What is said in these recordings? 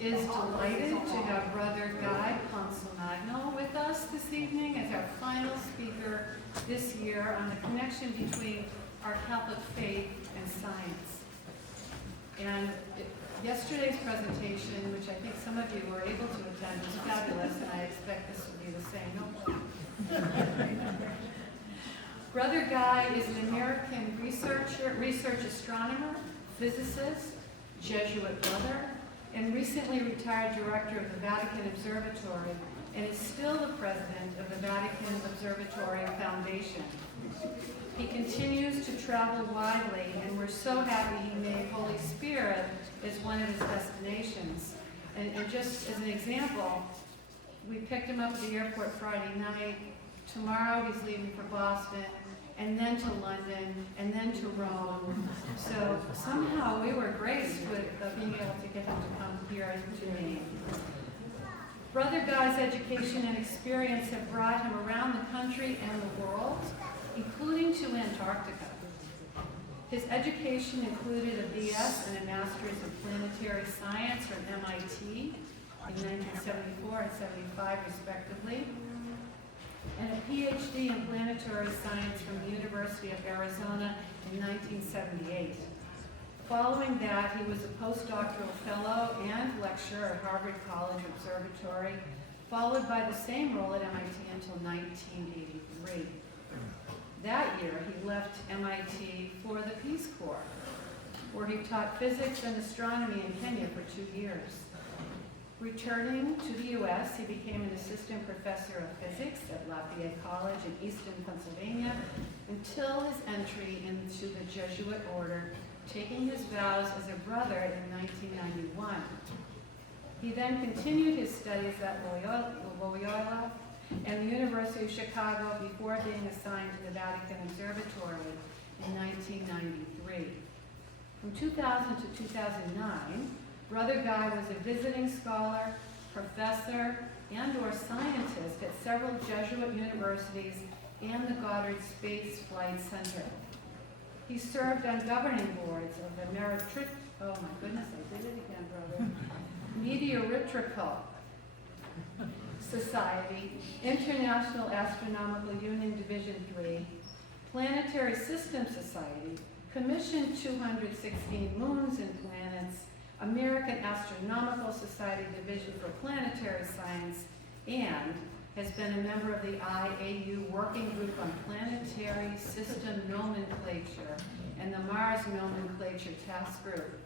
is delighted to have Brother Guy Consolmagno with us this evening as our final speaker this year on the connection between our Catholic faith and science. And yesterday's presentation, which I think some of you were able to attend, was fabulous, and I expect this will be the same. Brother Guy is an American research astronomer, physicist, Jesuit brother, and recently retired director of the Vatican Observatory, and is still the president of the Vatican Observatory Foundation. He continues to travel widely, and we're so happy he made Holy Spirit as one of his destinations. And just as an example, we picked him up at the airport Friday night. Tomorrow he's leaving for Boston, and then to London, and then to Rome. So somehow we were graced with being able to get him to come here to me. Brother Guy's education and experience have brought him around the country and the world, including to Antarctica. His education included a BS and a Master's in Planetary Science from MIT in 1974 and 75 respectively, and a PhD in Planetary Science from the University of Arizona in 1978. Following that, he was a postdoctoral fellow and lecturer at Harvard College Observatory, followed by the same role at MIT until 1983. That year, he left MIT for the Peace Corps, where he taught physics and astronomy in Kenya for 2 years. Returning to the U.S., he became an assistant professor of physics at Lafayette College in Easton, Pennsylvania, until his entry into the Jesuit order, taking his vows as a brother in 1991. He then continued his studies at Loyola and the University of Chicago before being assigned to the Vatican Observatory in 1993. From 2000 to 2009, Brother Guy was a visiting scholar, professor, and/or scientist at several Jesuit universities and the Goddard Space Flight Center. He served on governing boards of the oh my goodness, I did it again, brother. Meteorical Society, International Astronomical Union Division III, Planetary System Society, commissioned 216 moons and planets, American Astronomical Society Division for Planetary Science, and has been a member of the IAU Working Group on Planetary System Nomenclature and the Mars Nomenclature Task Group.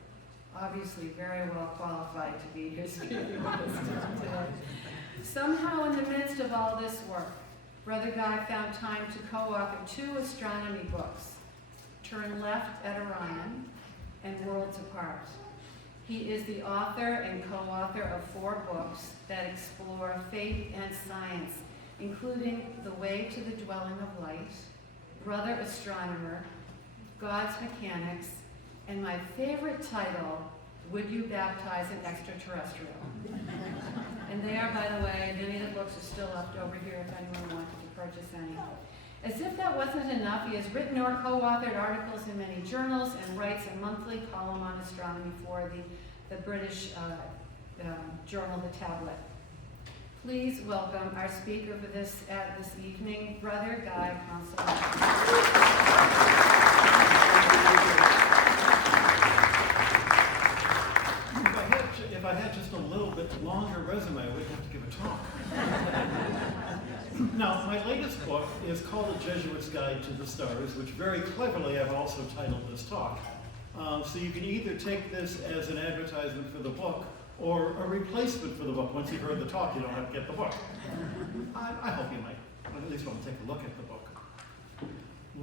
Obviously very well qualified to be here speaking with us today. Somehow in the midst of all this work, Brother Guy found time to co-author 2 astronomy books, Turn Left at Orion and Worlds Apart. He is the author and co-author of 4 books that explore faith and science, including The Way to the Dwelling of Light, Brother Astronomer, God's Mechanics, and my favorite title, Would You Baptize an Extraterrestrial? And they are, by the way, many of the books are still left over here if anyone wanted to purchase any. As if that wasn't enough, he has written or co-authored articles in many journals and writes a monthly column on astronomy for the British journal, The Tablet. Please welcome our speaker for this evening, Brother Guy Consolmagno. If I had just a little bit longer resume, I would have to give a talk. Now, my latest book is called The Jesuit's Guide to the Stars, which very cleverly I've also titled this talk. So you can either take this as an advertisement for the book or a replacement for the book. Once you've heard the talk, you don't have to get the book. I hope you might at least want to take a look at the book.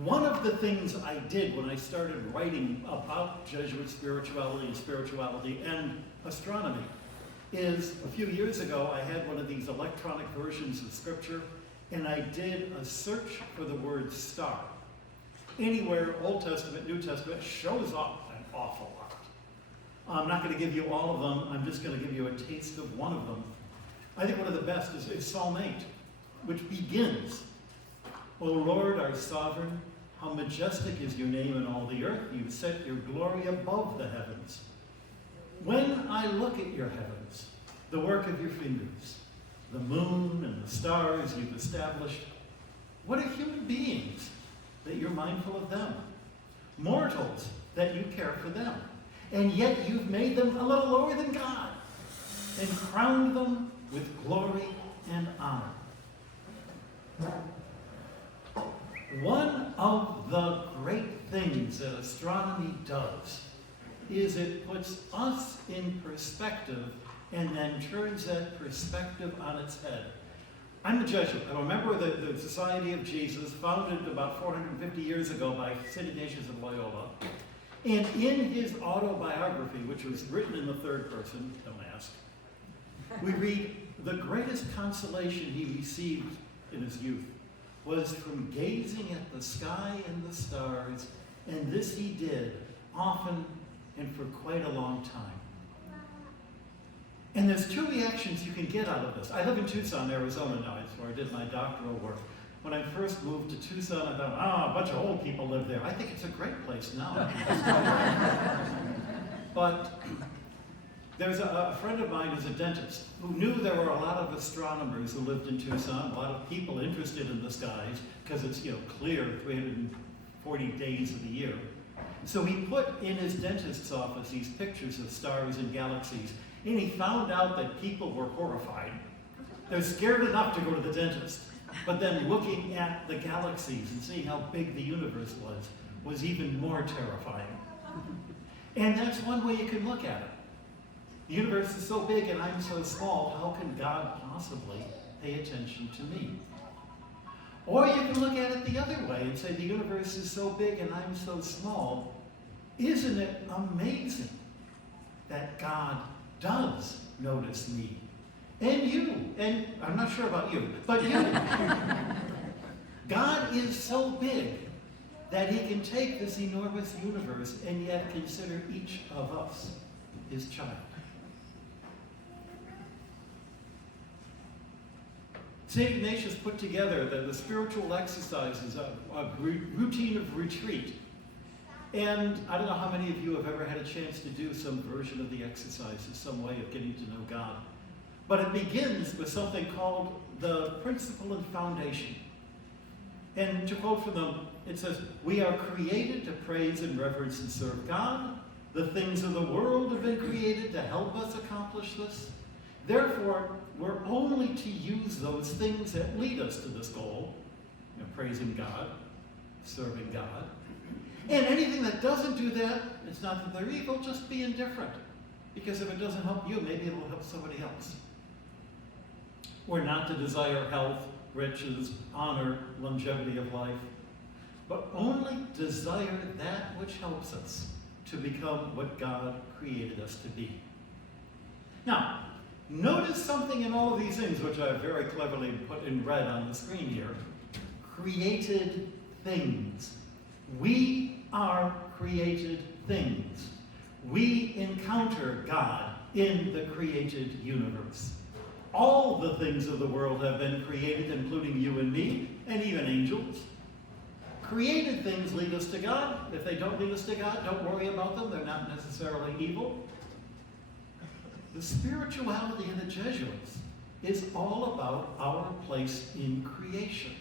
One of the things I did when I started writing about Jesuit spirituality and astronomy is a few years ago I had one of these electronic versions of scripture, and I did a search for the word star. Anywhere, Old Testament, New Testament, shows up an awful lot. I'm not going to give you all of them, I'm just going to give you a taste of one of them. I think one of the best is Psalm 8, which begins, O Lord, our sovereign, how majestic is your name in all the earth. You've set your glory above the heavens. When I look at your heavens, the work of your fingers, the moon and the stars you've established. What are human beings that you're mindful of them? Mortals that you care for them. And yet you've made them a little lower than God and crowned them with glory and honor. One of the great things that astronomy does is it puts us in perspective and then turns that perspective on its head. I'm a Jesuit. I'm a member of the Society of Jesus, founded about 450 years ago by St. Ignatius of Loyola. And in his autobiography, which was written in the third person, don't ask, we read, the greatest consolation he received in his youth was from gazing at the sky and the stars, and this he did often and for quite a long time. And there's two reactions you can get out of this. I live in Tucson, Arizona now. It's where I did my doctoral work. When I first moved to Tucson, I thought, a bunch of old people live there. I think it's a great place now. But there's a friend of mine who's a dentist who knew there were a lot of astronomers who lived in Tucson, a lot of people interested in the skies, because it's clear 340 days of the year. So he put in his dentist's office these pictures of stars and galaxies, and he found out that people were horrified. They're scared enough to go to the dentist, but then looking at the galaxies and seeing how big the universe was even more terrifying. And that's one way you can look at it. The universe is so big and I'm so small, how can God possibly pay attention to me? Or you can look at it the other way and say the universe is so big and I'm so small. Isn't it amazing that God does notice me? And you, and I'm not sure about you, but you. God is so big that he can take this enormous universe and yet consider each of us his child. St. Ignatius put together the spiritual exercises, a routine of retreat. And I don't know how many of you have ever had a chance to do some version of the exercises, some way of getting to know God. But it begins with something called the principle and foundation. And to quote from them, it says, we are created to praise and reverence and serve God. The things of the world have been created to help us accomplish this. Therefore, we're only to use those things that lead us to this goal, praising God, serving God. And anything that doesn't do that, it's not that they're evil, just be indifferent. Because if it doesn't help you, maybe it will help somebody else. We're not to desire health, riches, honor, longevity of life, but only desire that which helps us to become what God created us to be. Now, notice something in all of these things, which I've very cleverly put in red on the screen here. Created things. We are created things. We encounter God in the created universe. All the things of the world have been created, including you and me, and even angels. Created things lead us to God. If they don't lead us to God, don't worry about them. They're not necessarily evil. The spirituality of the Jesuits is all about our place in creation.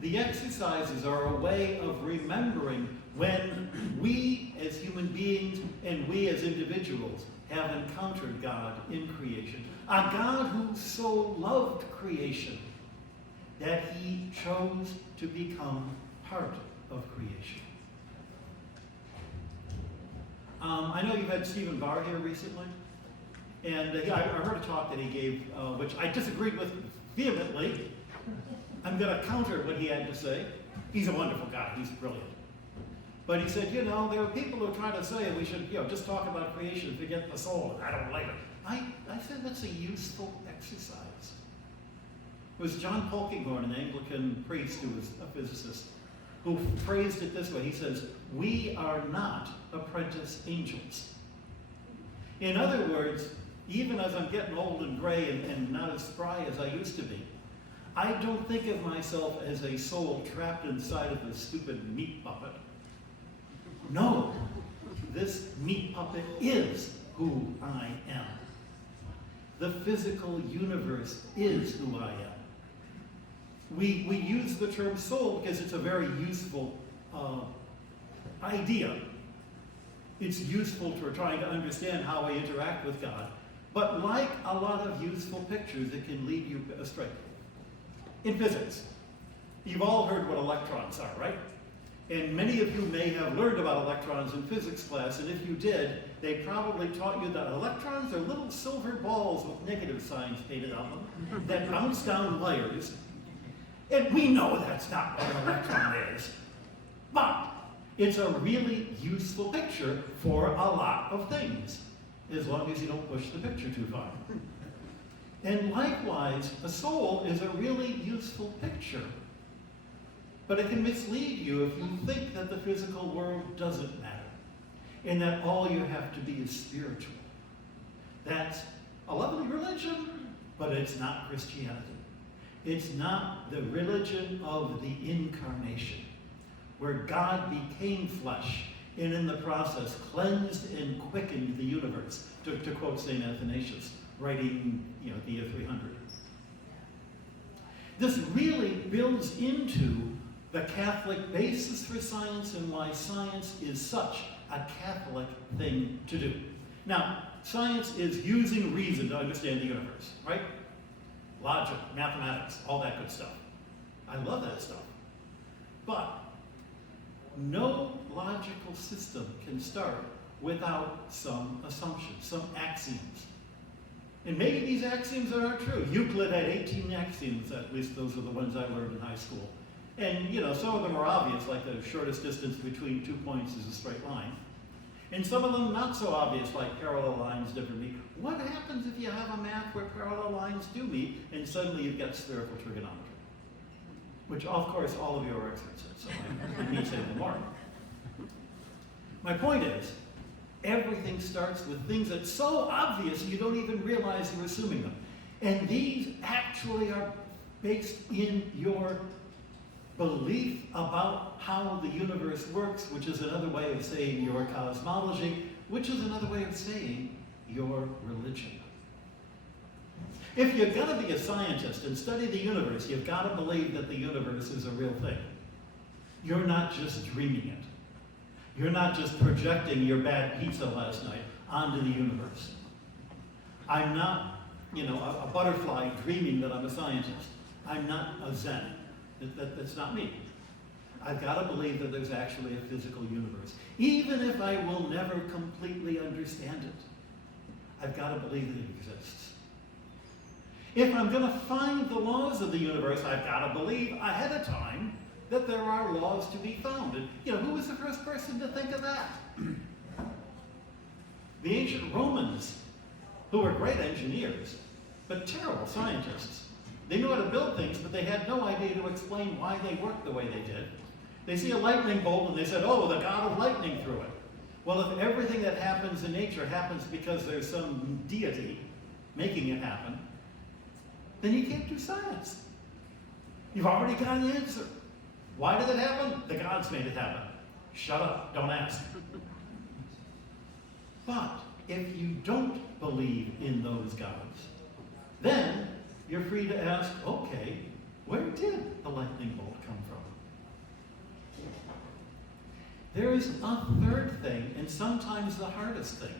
The exercises are a way of remembering when we as human beings and we as individuals have encountered God in creation. A God who so loved creation that he chose to become part of creation. I know you've had Stephen Barr here recently. And I heard a talk that he gave, which I disagreed with vehemently. I'm going to counter what he had to say. He's a wonderful guy. He's brilliant. But he said, there are people who try to say we should, just talk about creation and forget the soul. I don't like it. I said that's a useful exercise. It was John Polkinghorne, an Anglican priest who was a physicist, who phrased it this way. He says, we are not apprentice angels. In other words, even as I'm getting old and gray and not as spry as I used to be, I don't think of myself as a soul trapped inside of this stupid meat puppet. No, this meat puppet is who I am. The physical universe is who I am. We use the term soul because it's a very useful idea. It's useful for trying to understand how we interact with God. But like a lot of useful pictures, it can lead you astray. In physics, you've all heard what electrons are, right? And many of you may have learned about electrons in physics class, and if you did, they probably taught you that electrons are little silver balls with negative signs painted on them that bounce down wires. And we know that's not what an electron is. But it's a really useful picture for a lot of things, as long as you don't push the picture too far. And likewise, a soul is a really useful picture. But it can mislead you if you think that the physical world doesn't matter, and that all you have to be is spiritual. That's a lovely religion, but it's not Christianity. It's not the religion of the incarnation, where God became flesh, and in the process cleansed and quickened the universe, to quote St. Athanasius, writing the year 300. This really builds into the Catholic basis for science and why science is such a Catholic thing to do. Now, science is using reason to understand the universe, right? Logic, mathematics, all that good stuff. I love that stuff. But no logical system can start without some assumptions, some axioms. And maybe these axioms are not true. Euclid had 18 axioms, at least those are the ones I learned in high school. And some of them are obvious, like the shortest distance between 2 points is a straight line. And some of them not so obvious, like parallel lines never meet. What happens if you have a math where parallel lines do meet, and suddenly you've got spherical trigonometry? Which, of course, all of you are experts in, so I need to say no more. My point is, everything starts with things that's so obvious you don't even realize you're assuming them. And these actually are based in your belief about how the universe works, which is another way of saying your cosmology, which is another way of saying your religion. If you're going to be a scientist and study the universe, you've got to believe that the universe is a real thing. You're not just dreaming it. You're not just projecting your bad pizza last night onto the universe. I'm not, a butterfly dreaming that I'm a scientist. I'm not a Zen. That's not me. I've got to believe that there's actually a physical universe. Even if I will never completely understand it, I've got to believe that it exists. If I'm going to find the laws of the universe, I've got to believe ahead of time that there are laws to be found. And, who was the first person to think of that? The ancient Romans, who were great engineers, but terrible scientists. They knew how to build things, but they had no idea to explain why they worked the way they did. They see a lightning bolt and they said, oh, the god of lightning threw it. Well, if everything that happens in nature happens because there's some deity making it happen, then you can't do science. You've already got an answer. Why did it happen? The gods made it happen. Shut up, don't ask. But if you don't believe in those gods, then you're free to ask, okay, where did the lightning bolt come from? There is a third thing, and sometimes the hardest thing.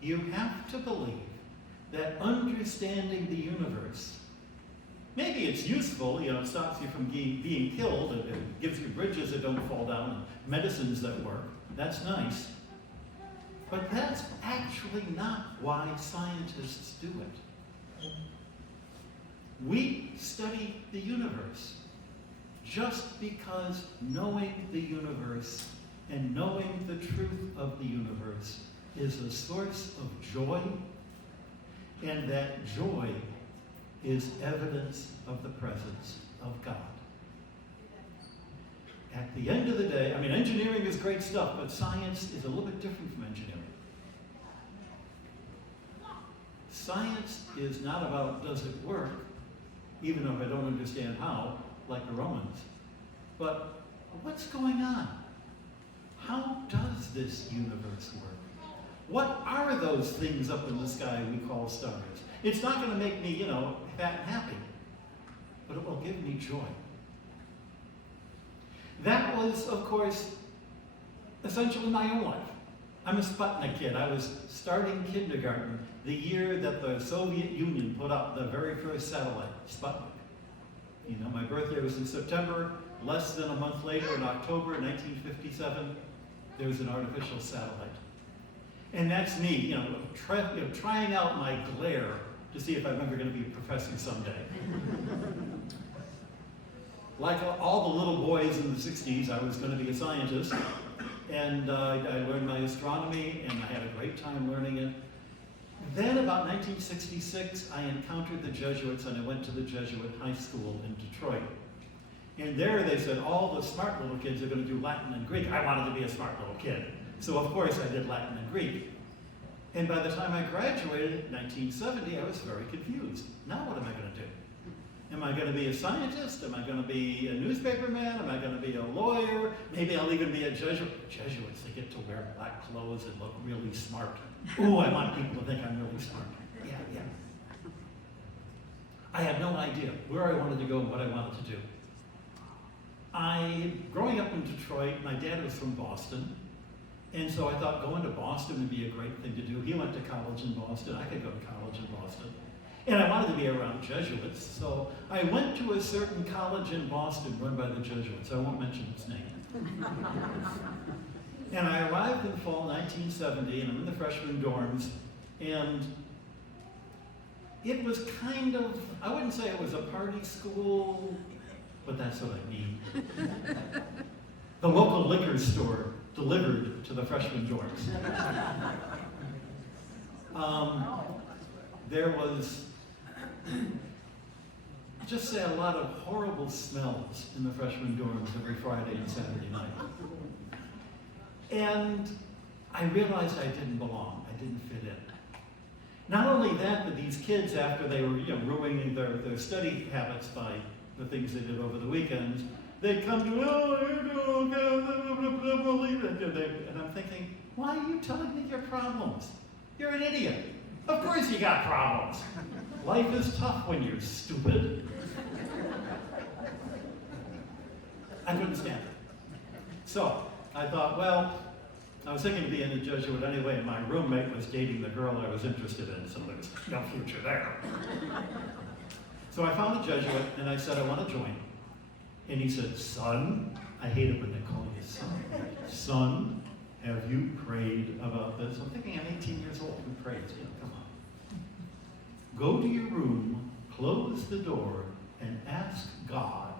You have to believe that understanding the universe, maybe it's useful, it stops you from being killed, and it gives you bridges that don't fall down, and medicines that work. That's nice. But that's actually not why scientists do it. We study the universe just because knowing the universe and knowing the truth of the universe is a source of joy, and that joy is evidence of the presence of God. At the end of the day, engineering is great stuff, but science is a little bit different from engineering. Science is not about does it work, even if I don't understand how, like the Romans, but what's going on? How does this universe work? What are those things up in the sky we call stars? It's not going to make me, fat and happy, but it will give me joy. That was, of course, essentially my own life. I'm a Sputnik kid. I was starting kindergarten the year that the Soviet Union put up the very first satellite, Sputnik. My birthday was in September. Less than a month later, in October 1957, there was an artificial satellite. And that's me, trying out my glare to see if I'm ever going to be a professor someday. Like all the little boys in the 60s, I was going to be a scientist. And I learned my astronomy, and I had a great time learning it. Then, about 1966, I encountered the Jesuits, and I went to the Jesuit high school in Detroit. And there they said, all the smart little kids are going to do Latin and Greek. I wanted to be a smart little kid. So, of course, I did Latin and Greek. And by the time I graduated in 1970, I was very confused. Now what am I going to do? Am I going to be a scientist? Am I going to be a newspaperman? Am I going to be a lawyer? Maybe I'll even be a Jesuit. Jesuits, they get to wear black clothes and look really smart. Ooh, I want people to think I'm really smart. Yeah. I had no idea where I wanted to go and what I wanted to do. Growing up in Detroit, my dad was from Boston. And so I thought going to Boston would be a great thing to do. He went to college in Boston. I could go to college in Boston. And I wanted to be around Jesuits, so I went to a certain college in Boston run by the Jesuits. I won't mention its name. And I arrived in fall 1970, and I'm in the freshman dorms, and it was kind of, I wouldn't say it was a party school, but that's what I mean. The local liquor store delivered to the freshman dorms. There was, just say, a lot of horrible smells in the freshman dorms every Friday and Saturday night. And I realized I didn't belong. I didn't fit in. Not only that, but these kids, after they were ruining their study habits by the things they did over the weekends, they'd come to me, and I'm thinking, why are you telling me your problems? You're an idiot. Of course you got problems. Life is tough when you're stupid. I couldn't stand it. So I thought, well, I was thinking of being a Jesuit anyway, and my roommate was dating the girl I was interested in, so there was no future there. So I found a Jesuit, and I said, I want to join. And he said, son, I hate it when they call you son. Son, have you prayed about this? I'm thinking I'm 18 years old. Who prays? Come on. Go to your room, close the door, and ask God.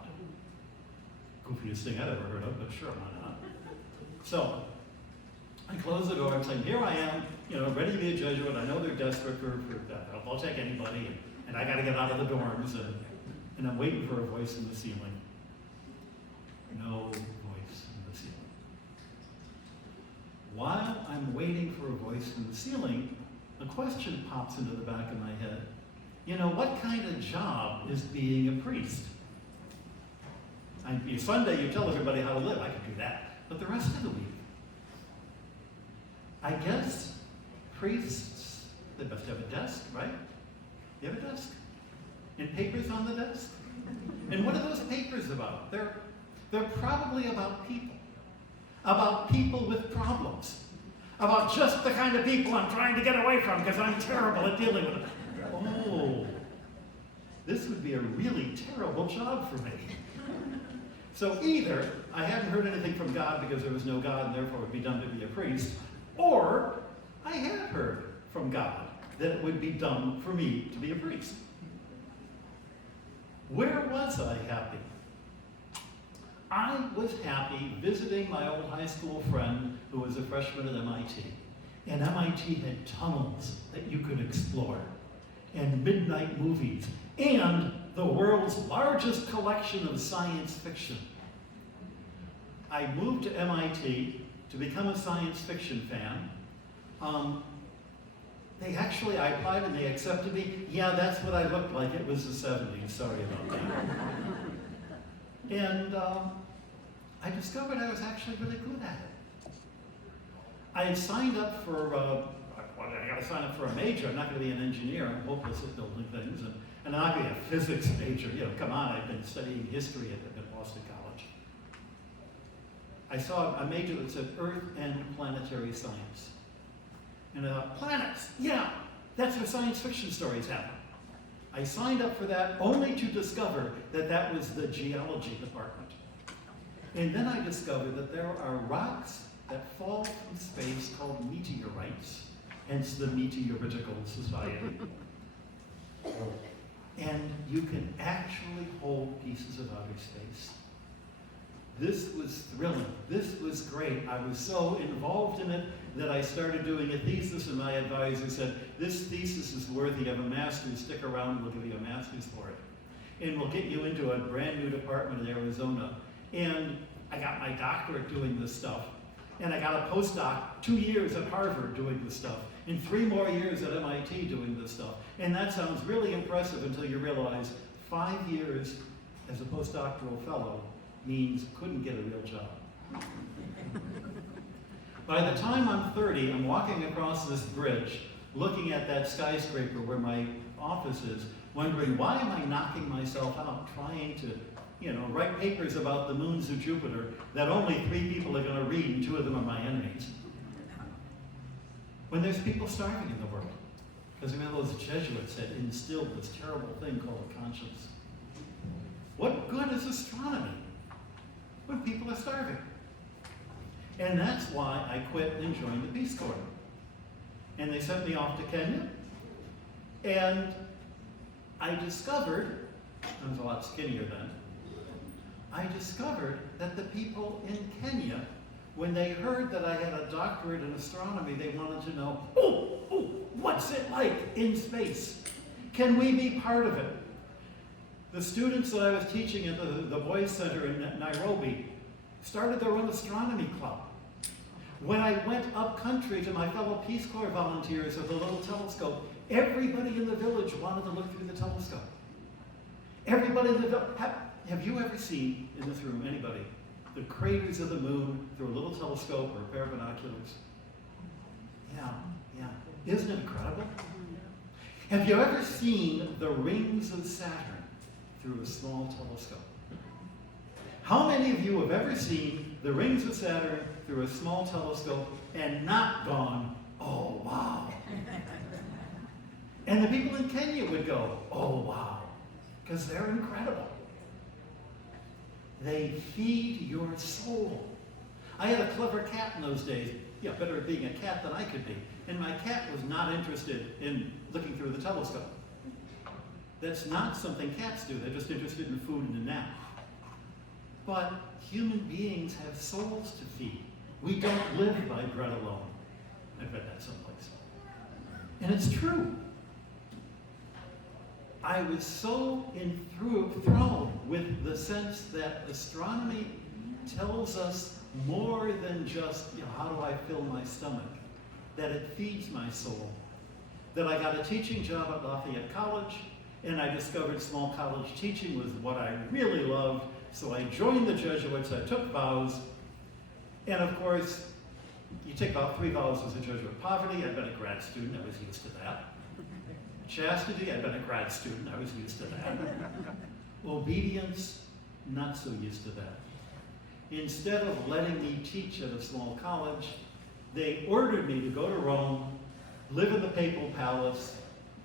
Goofiest thing I'd ever heard of, but sure, why not? So I close the door. I'm saying, here I am, ready to be a Jesuit. I know they're desperate for that. They'll take anybody, and I got to get out of the dorms, and I'm waiting for a voice in the ceiling. No voice in the ceiling. While I'm waiting for a voice in the ceiling, a question pops into the back of my head. What kind of job is being a priest? Sunday, you tell everybody how to live. I could do that. But the rest of the week, I guess priests, they must have a desk, right? You have a desk? And papers on the desk? And what are those papers about? They're probably about people with problems, about just the kind of people I'm trying to get away from because I'm terrible at dealing with them. Oh, this would be a really terrible job for me. So either I hadn't heard anything from God because there was no God and therefore it would be dumb to be a priest, or I had heard from God that it would be dumb for me to be a priest. Where was I happy? I was happy visiting my old high school friend who was a freshman at MIT. And MIT had tunnels that you could explore, and midnight movies, and the world's largest collection of science fiction. I moved to MIT to become a science fiction fan. I applied and they accepted me. Yeah, that's what I looked like. It was the 70s. Sorry about that. And I discovered I was actually really good at it. I had signed up for I got to sign up for a major. I'm not going to be an engineer. I'm hopeless at building things. And I'm not going to be a physics major. You know, come on, I've been studying history at Boston College. I saw a major that said Earth and Planetary Science. And I thought, planets, yeah, that's where science fiction stories happen. I signed up for that only to discover that that was the geology department. And then I discovered that there are rocks that fall from space called meteorites, hence the Meteoritical Society. And you can actually hold pieces of outer space. This was thrilling. This was great. I was so involved in it that I started doing a thesis, and my advisor said, this thesis is worthy of a master's. Stick around, we'll give you a master's for it. And we'll get you into a brand new department in Arizona. And I got my doctorate doing this stuff. And I got a postdoc, 2 years at Harvard doing this stuff, and 3 more years at MIT doing this stuff. And that sounds really impressive until you realize 5 years as a postdoctoral fellow means couldn't get a real job. By the time I'm 30, I'm walking across this bridge, looking at that skyscraper where my office is, wondering, why am I knocking myself out trying to, write papers about the moons of Jupiter that only 3 people are going to read and 2 of them are my enemies? When there's people starving in the world. Because remember, those Jesuits had instilled this terrible thing called a conscience. What good is astronomy when people are starving? And that's why I quit and joined the Peace Corps. And they sent me off to Kenya. And I discovered, I was a lot skinnier then, I discovered that the people in Kenya, when they heard that I had a doctorate in astronomy, they wanted to know, what's it like in space? Can we be part of it? The students that I was teaching at the Boys Center in Nairobi started their own astronomy club. When I went up country to my fellow Peace Corps volunteers with a little telescope, everybody in the village wanted to look through the telescope. Everybody in the village. Have you ever seen, in this room, anybody, the craters of the moon through a little telescope or a pair of binoculars? Yeah. Isn't it incredible? Have you ever seen the rings of Saturn through a small telescope? How many of you have ever seen the rings of Saturn through a small telescope and not gone, oh, wow? And the people in Kenya would go, oh, wow, because they're incredible. They feed your soul. I had a clever cat in those days. Yeah, better at being a cat than I could be. And my cat was not interested in looking through the telescope. That's not something cats do. They're just interested in food and a nap. But human beings have souls to feed. We don't live by bread alone. I've read that someplace. And it's true. I was so enthralled with the sense that astronomy tells us more than just, how do I fill my stomach? That it feeds my soul. That I got a teaching job at Lafayette College, and I discovered small college teaching was what I really loved. So I joined the Jesuits, I took vows, and of course, you take about 3 vows as a Jesuit. Poverty, I'd been a grad student, I was used to that. Chastity, I'd been a grad student, I was used to that. Obedience, not so used to that. Instead of letting me teach at a small college, they ordered me to go to Rome, live in the papal palace,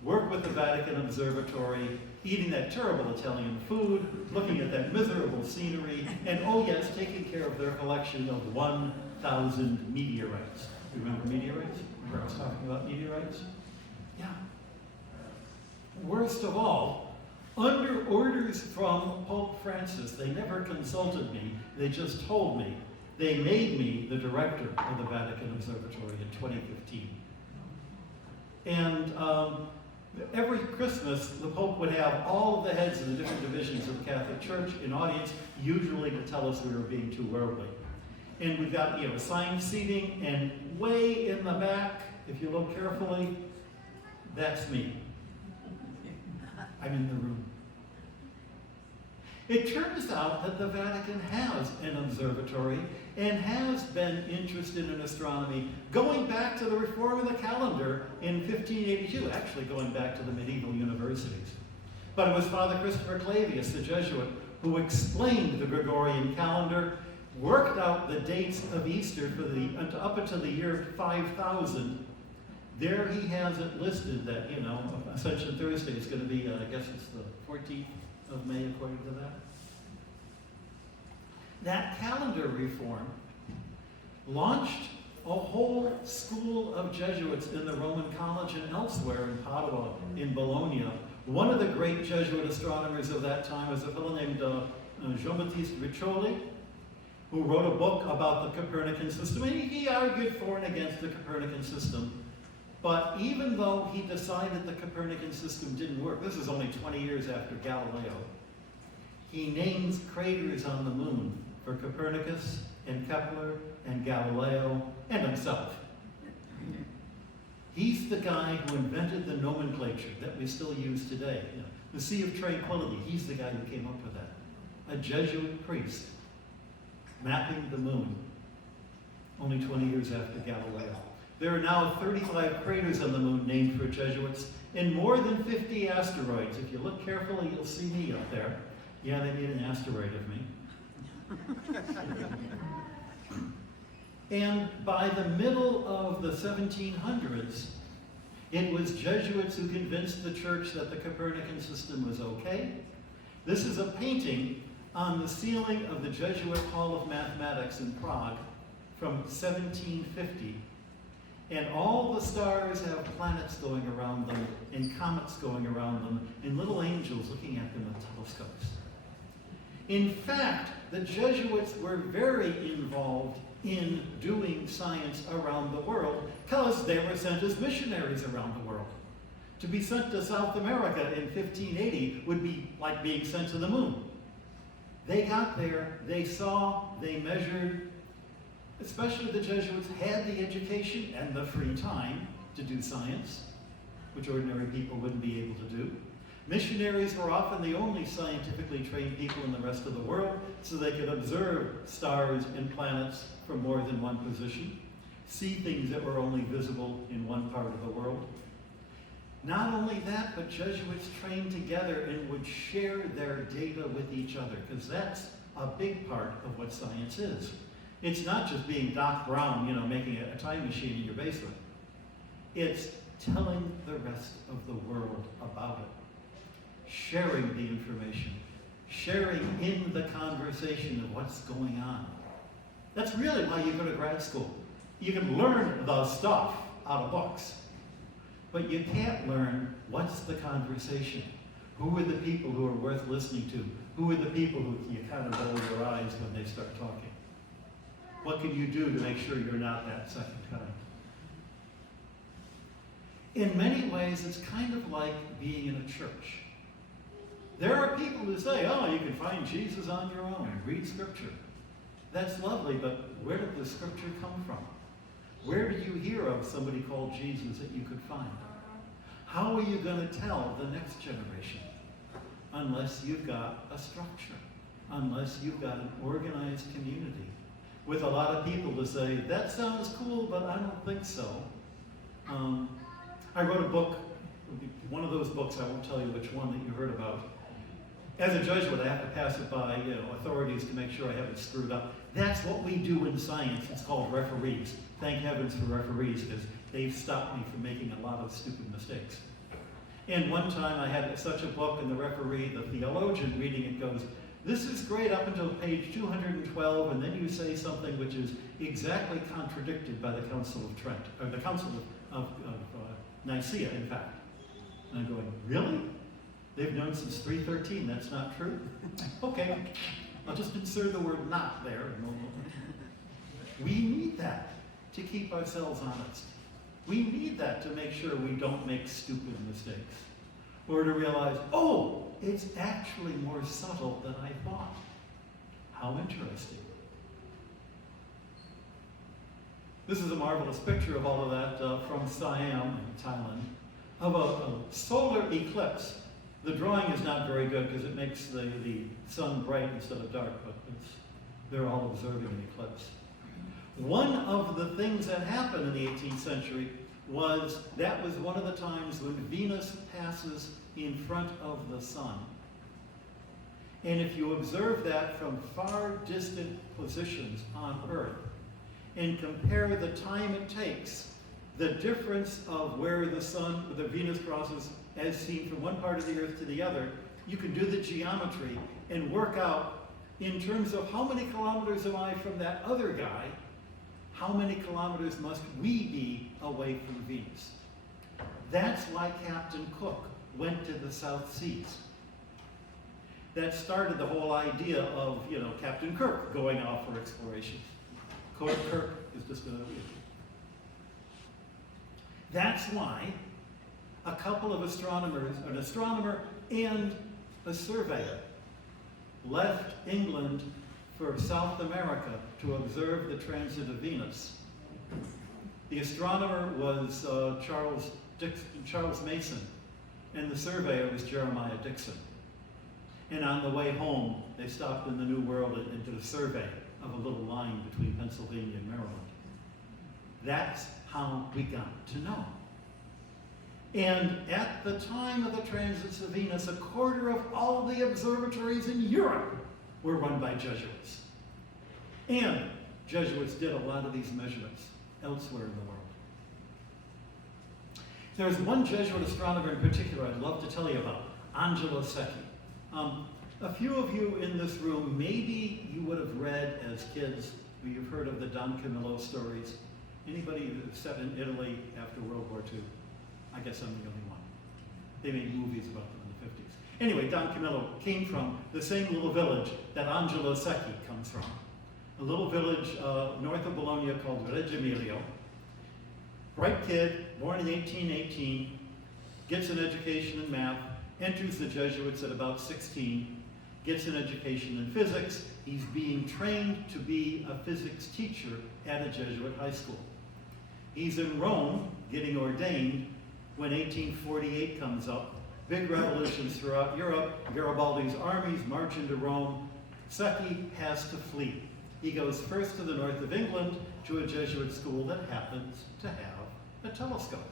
work with the Vatican Observatory, eating that terrible Italian food, looking at that miserable scenery, and oh yes, taking care of their collection of 1,000 meteorites. Remember meteorites? Remember I was talking about meteorites? Yeah. Worst of all, under orders from Pope Francis, they never consulted me, they just told me. They made me the director of the Vatican Observatory in 2015. And every Christmas, the Pope would have all of the heads of the different divisions of the Catholic Church in audience, usually to tell us we were being too worldly. And we've got assigned seating, and way in the back, if you look carefully, that's me. I'm in the room. It turns out that the Vatican has an observatory and has been interested in astronomy going back to the reform of the calendar in 1582, actually going back to the medieval universities. But it was Father Christopher Clavius, the Jesuit, who explained the Gregorian calendar, worked out the dates of Easter for up until the year 5000. There he has it listed that, Ascension Thursday is going to be, I guess it's the 14th of May, according to that. That calendar reform launched a whole school of Jesuits in the Roman College and elsewhere in Padua, in Bologna. One of the great Jesuit astronomers of that time was a fellow named Jean-Baptiste Riccioli, who wrote a book about the Copernican system, and he argued for and against the Copernican system. But even though he decided the Copernican system didn't work, this is only 20 years after Galileo, he names craters on the moon for Copernicus and Kepler and Galileo and himself. He's the guy who invented the nomenclature that we still use today. The Sea of Tranquility, he's the guy who came up with that. A Jesuit priest mapping the moon only 20 years after Galileo. There are now 35 craters on the moon named for Jesuits and more than 50 asteroids. If you look carefully, you'll see me up there. Yeah, they made an asteroid of me. And by the middle of the 1700s, it was Jesuits who convinced the church that the Copernican system was okay. This is a painting on the ceiling of the Jesuit Hall of Mathematics in Prague from 1750. And all the stars have planets going around them, and comets going around them, and little angels looking at them with telescopes. In fact, the Jesuits were very involved in doing science around the world because they were sent as missionaries around the world. To be sent to South America in 1580 would be like being sent to the moon. They got there, they saw, they measured. Especially the Jesuits had the education and the free time to do science, which ordinary people wouldn't be able to do. Missionaries were often the only scientifically trained people in the rest of the world, so they could observe stars and planets from more than one position, see things that were only visible in one part of the world. Not only that, but Jesuits trained together and would share their data with each other, because that's a big part of what science is. It's not just being Doc Brown, making a time machine in your basement. It's telling the rest of the world about it, sharing the information, sharing in the conversation of what's going on. That's really why you go to grad school. You can learn the stuff out of books, but you can't learn what's the conversation. Who are the people who are worth listening to? Who are the people who you kind of roll your eyes when they start talking? What can you do to make sure you're not that second kind? In many ways, it's kind of like being in a church. There are people who say, you can find Jesus on your own and read Scripture. That's lovely, but where did the Scripture come from? Where do you hear of somebody called Jesus that you could find? How are you going to tell the next generation? Unless you've got a structure, unless you've got an organized community with a lot of people to say, that sounds cool, but I don't think so. I wrote a book, one of those books, I won't tell you which one that you heard about. As a Jesuit, I have to pass it by authorities to make sure I haven't screwed up. That's what we do in science. It's called referees. Thank heavens for referees, because they've stopped me from making a lot of stupid mistakes. And one time I had such a book, and the referee, the theologian, reading it goes, this is great up until page 212, and then you say something which is exactly contradicted by the Council of Trent, or the Council of Nicaea, in fact. And I'm going, really? They've known since 313, that's not true? Okay, I'll just insert the word not there. We need that to keep ourselves honest. We need that to make sure we don't make stupid mistakes. Or to realize, it's actually more subtle than I thought. How interesting. This is a marvelous picture of all of that from Siam in Thailand, of a solar eclipse The drawing is not very good because it makes the sun bright instead of dark, but they're all observing an eclipse. One of the things that happened in the 18th century was that was one of the times when Venus passes in front of the sun. And if you observe that from far distant positions on Earth and compare the time it takes, the difference of where the Venus crosses as seen from one part of the Earth to the other, you can do the geometry and work out in terms of how many kilometers am I from that other guy, how many kilometers must we be away from Venus? That's why Captain Cook went to the South Seas. That started the whole idea of, Captain Kirk going off for exploration. Kirk is just a... That's why a couple of astronomers, an astronomer and a surveyor, left England for South America to observe the transit of Venus. The astronomer was Charles Mason, and the surveyor was Jeremiah Dixon. And on the way home, they stopped in the New World and did a survey of a little line between Pennsylvania and Maryland. That's how we got to know. And at the time of the transits of Venus, a quarter of all the observatories in Europe were run by Jesuits. And Jesuits did a lot of these measurements elsewhere in the world. There's one Jesuit astronomer in particular I'd love to tell you about, Angelo Secchi. A few of you in this room, maybe you would have read as kids, you've heard of the Don Camillo stories. Anybody set in Italy after World War II? I guess I'm the only one. They made movies about them in the 50s. Anyway, Don Camillo came from the same little village that Angelo Secchi comes from. A little village north of Bologna called Reggio Emilia. Bright kid, born in 1818, gets an education in math, enters the Jesuits at about 16, gets an education in physics. He's being trained to be a physics teacher at a Jesuit high school. He's in Rome, getting ordained, when 1848 comes up. Big revolutions throughout Europe. Garibaldi's armies march into Rome. Secchi has to flee. He goes first to the north of England to a Jesuit school that happens to have a telescope.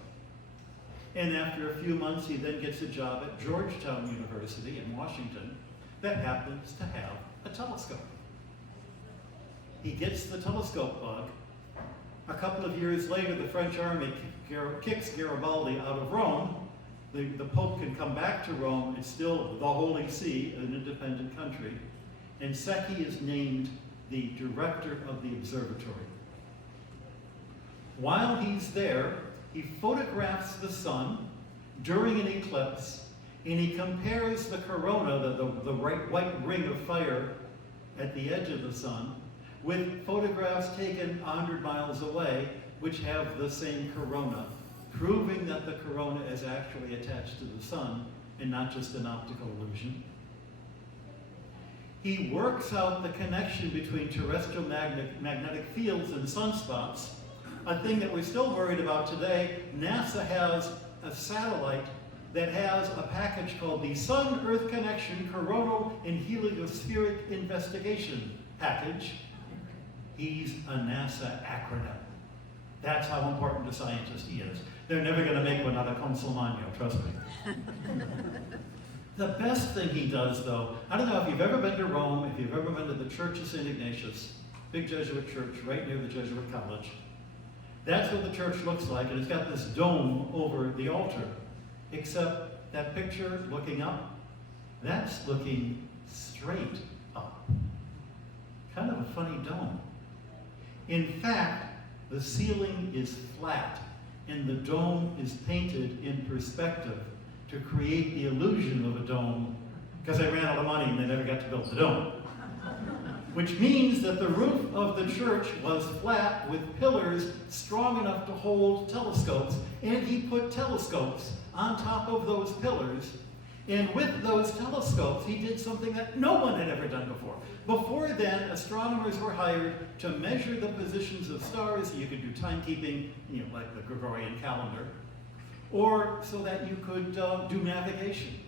And after a few months, he then gets a job at Georgetown University in Washington that happens to have a telescope. He gets the telescope bug. A couple of years later, the French army kicks Garibaldi out of Rome. The Pope can come back to Rome. It's still the Holy See, an independent country. And Secchi is named the director of the observatory. While he's there, he photographs the sun during an eclipse, and he compares the corona, the white ring of fire at the edge of the sun, with photographs taken 100 miles away, which have the same corona, proving that the corona is actually attached to the sun and not just an optical illusion. He works out the connection between terrestrial magnetic fields and sunspots, a thing that we're still worried about today. NASA has a satellite that has a package called the Sun-Earth Connection Coronal and Heliospheric Investigation Package. He's a NASA acronym. That's how important a scientist he is. They're never going to make one out of Consolmagno, trust me. The best thing he does, though, I don't know if you've ever been to Rome, if you've ever been to the Church of St. Ignatius, big Jesuit church right near the Jesuit College. That's what the church looks like, and it's got this dome over the altar. Except that picture looking up, that's looking straight up. Kind of a funny dome. In fact, the ceiling is flat, and the dome is painted in perspective to create the illusion of a dome, because they ran out of money and they never got to build the dome. Which means that the roof of the church was flat with pillars strong enough to hold telescopes, and he put telescopes on top of those pillars. And with those telescopes, he did something that no one had ever done before. Before then, astronomers were hired to measure the positions of stars. You could do timekeeping, like the Gregorian calendar, or so that you could do navigation.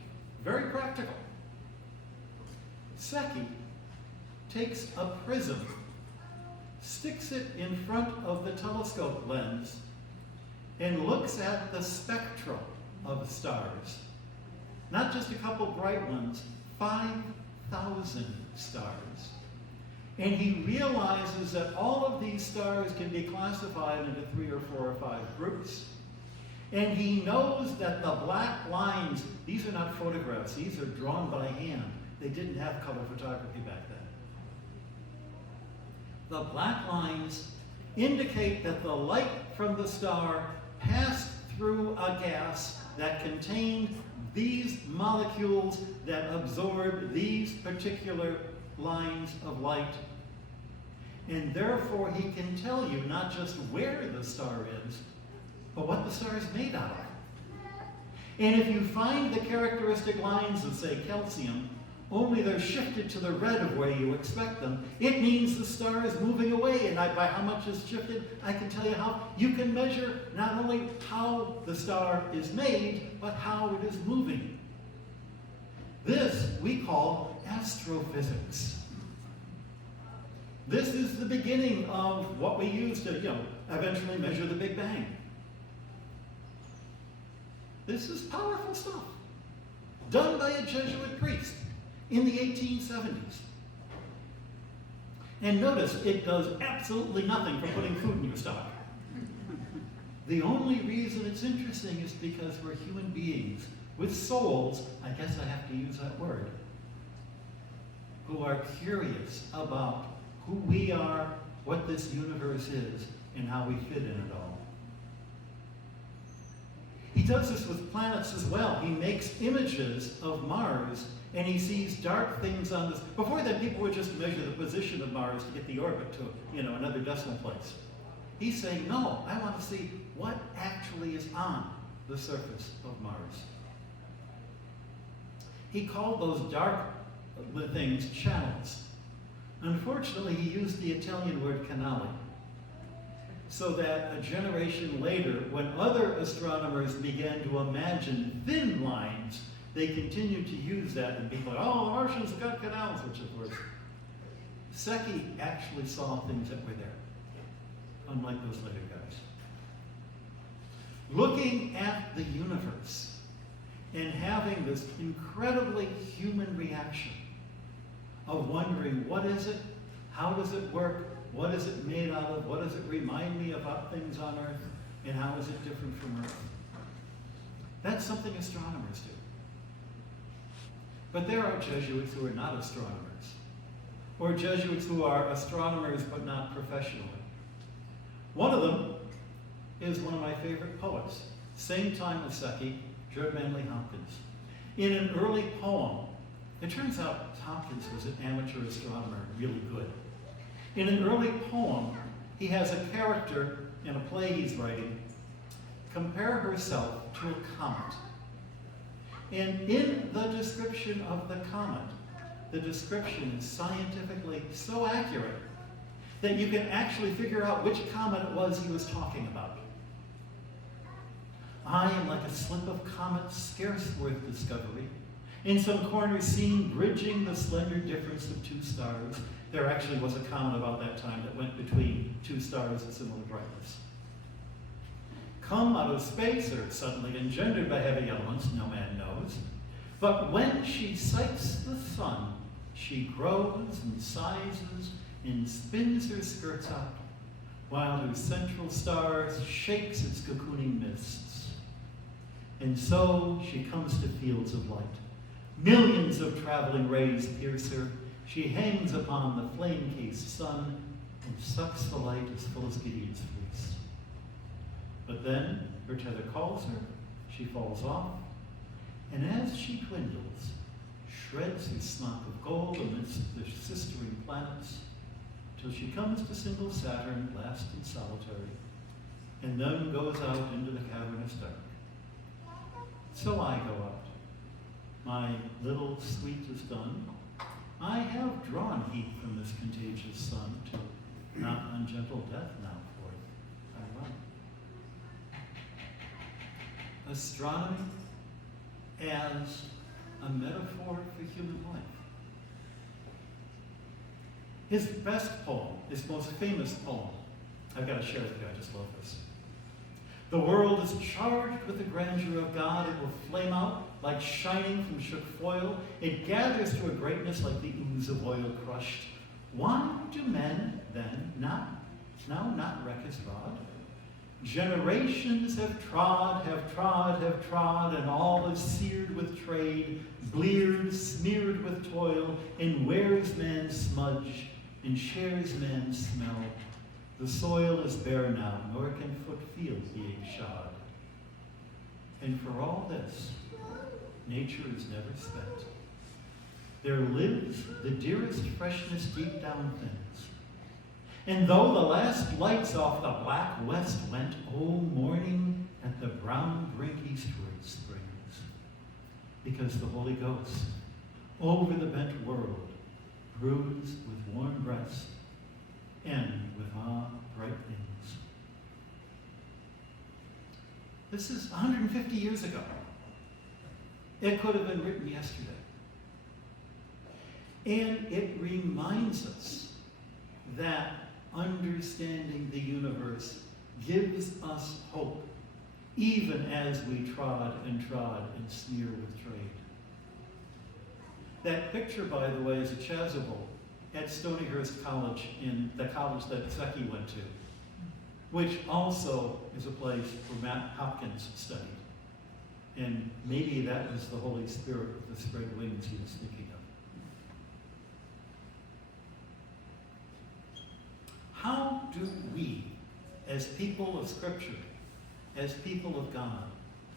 Very practical. Secchi takes a prism, sticks it in front of the telescope lens, and looks at the spectra of stars. Not just a couple bright ones, 5,000 stars. And he realizes that all of these stars can be classified into 3 or 4 or 5 groups. And he knows that the black lines, these are not photographs, these are drawn by hand. They didn't have color photography back then. The black lines indicate that the light from the star passed through a gas that contained these molecules that absorb these particular lines of light. And therefore he can tell you not just where the star is, but what the star is made out of. And if you find the characteristic lines of, say, calcium, only they're shifted to the red of where you expect them, it means the star is moving away. And by how much it's shifted, I can tell you how. You can measure not only how the star is made, but how it is moving. This we call astrophysics. This is the beginning of what we use to, eventually measure the Big Bang. This is powerful stuff, done by a Jesuit priest in the 1870s. And notice, it does absolutely nothing for putting food in your stomach. The only reason it's interesting is because we're human beings with souls, I guess I have to use that word, who are curious about who we are, what this universe is, and how we fit in it all. He does this with planets as well. He makes images of Mars, and he sees dark things on this. Before that, people would just measure the position of Mars to get the orbit to, another decimal place. He's saying, no, I want to see what actually is on the surface of Mars. He called those dark things channels. Unfortunately, he used the Italian word canale, so that a generation later, when other astronomers began to imagine thin lines, they continued to use that, and people like, oh, the Martians have got canals, which of course, Secchi actually saw things that were there, unlike those later guys. Looking at the universe and having this incredibly human reaction of wondering, what is it? How does it work? What is it made out of? What does it remind me about things on Earth? And how is it different from Earth? That's something astronomers do. But there are Jesuits who are not astronomers, or Jesuits who are astronomers but not professionally. One of them is one of my favorite poets, same time as Secchi, George Manley Hopkins. In an early poem, it turns out Hopkins was an amateur astronomer, really good. In an early poem, he has a character in a play he's writing compare herself to a comet. And in the description of the comet, the description is scientifically so accurate that you can actually figure out which comet it was he was talking about. I am like a slip of comet scarce worth discovery. In some corner seen bridging the slender difference of 2 stars. There actually was a comet about that time that went between 2 stars of similar brightness. Come out of space, or suddenly engendered by heavy elements, no man knows. But when she sights the sun, she grows and sizes and spins her skirts out, while her central star shakes its cocooning mists. And so she comes to fields of light. Millions of traveling rays pierce her. She hangs upon the flame-cased sun and sucks the light as full as Gideon's fleece. But then her tether calls her, she falls off, and as she dwindles, shreds her smock of gold amidst the sistering planets, till she comes to single Saturn, last and solitary, and then goes out into the cavernous dark. So I go out. My little sweet is done. I have drawn heat from this contagious sun to not ungentle death now forth I run. Astronomy as a metaphor for human life. His best poem, his most famous poem, I've got to share with you, I just love this. The world is charged with the grandeur of God. It will flame out like shining from shook foil. It gathers to a greatness like the ooze of oil crushed. Why do men then now not wreck his rod? Generations have trod, and all is seared with trade, bleared, smeared with toil, and wears man's smudge, and shares man's smell. The soil is bare now, nor can foot feel being shod. And for all this, nature is never spent. There lives the dearest freshness deep down things. And though the last lights off the black west went, oh, morning at the brown brink eastward springs. Because the Holy Ghost, over the bent world, broods with warm breast, and with bright wings. This is 150 years ago. It could have been written yesterday. And it reminds us that understanding the universe gives us hope, even as we trod and smear with trade. That picture, by the way, is a chasuble at Stonyhurst College, in the college that Zeki went to, which also is a place where Matt Hopkins studied. And maybe that was the Holy Spirit with the spread wings he was thinking of. How do we, as people of Scripture, as people of God,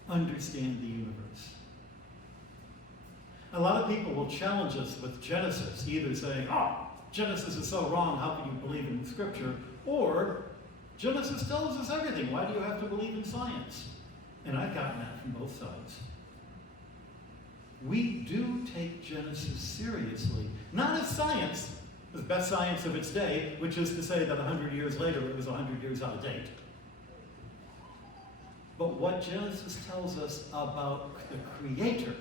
understand the universe? A lot of people will challenge us with Genesis, either saying, oh, Genesis is so wrong, how can you believe in Scripture? Or, Genesis tells us everything, why do you have to believe in science? And I've gotten that from both sides. We do take Genesis seriously, not as science, the best science of its day, which is to say that 100 years later it was 100 years out of date. But what Genesis tells us about the Creator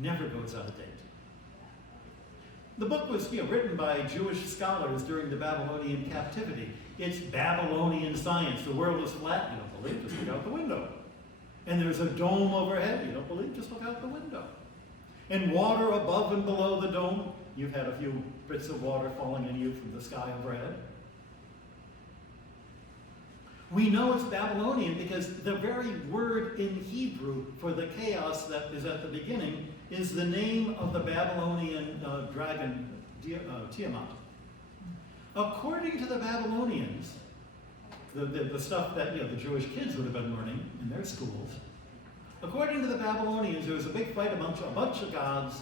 never goes out of date. The book was written by Jewish scholars during the Babylonian captivity. It's Babylonian science. The world is flat. You don't believe? Just look out the window. And there's a dome overhead. You don't believe? Just look out the window. And water above and below the dome. You've had a few bits of water falling on you from the sky overhead. We know it's Babylonian because the very word in Hebrew for the chaos that is at the beginning is the name of the Babylonian dragon, Tiamat. According to the Babylonians, the stuff that the Jewish kids would have been learning in their schools, according to the Babylonians, there was a big fight amongst a bunch of gods,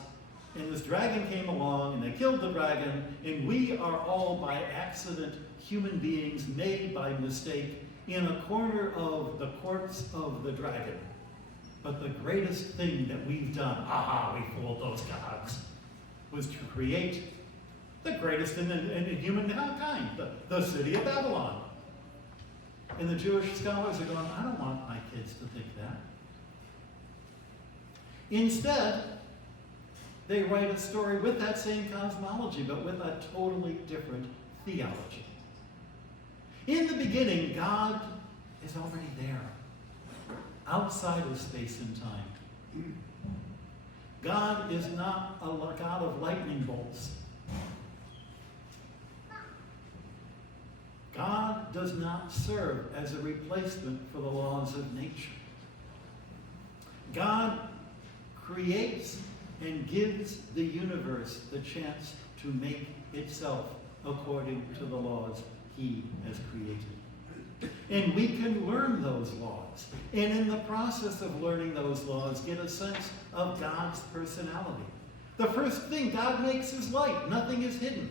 and this dragon came along, and they killed the dragon, and we are all by accident human beings made by mistake in a corner of the corpse of the dragon. But the greatest thing that we've done, we fooled those gods, was to create the greatest in humankind, the city of Babylon. And the Jewish scholars are going, I don't want my kids to think that. Instead, they write a story with that same cosmology, but with a totally different theology. In the beginning, God is already there, outside of space and time. God is not a God of lightning bolts. God does not serve as a replacement for the laws of nature. God creates and gives the universe the chance to make itself according to the laws He has created. And we can learn those laws. And in the process of learning those laws, get a sense of God's personality. The first thing God makes is light. Nothing is hidden.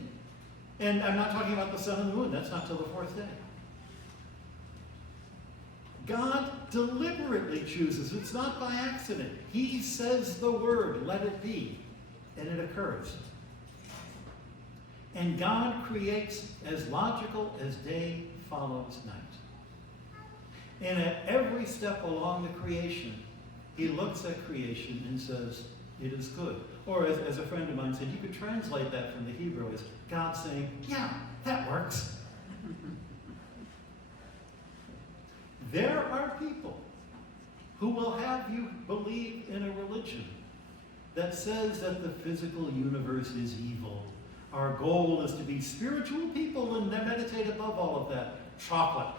And I'm not talking about the sun and the moon. That's not till the fourth day. God deliberately chooses. It's not by accident. He says the word, let it be, and it occurs. And God creates as logical as day follows night. And at every step along the creation, He looks at creation and says, it is good. Or as a friend of mine said, you could translate that from the Hebrew as God saying, yeah, that works. There are people who will have you believe in a religion that says that the physical universe is evil. Our goal is to be spiritual people and meditate above all of that. Chocolate.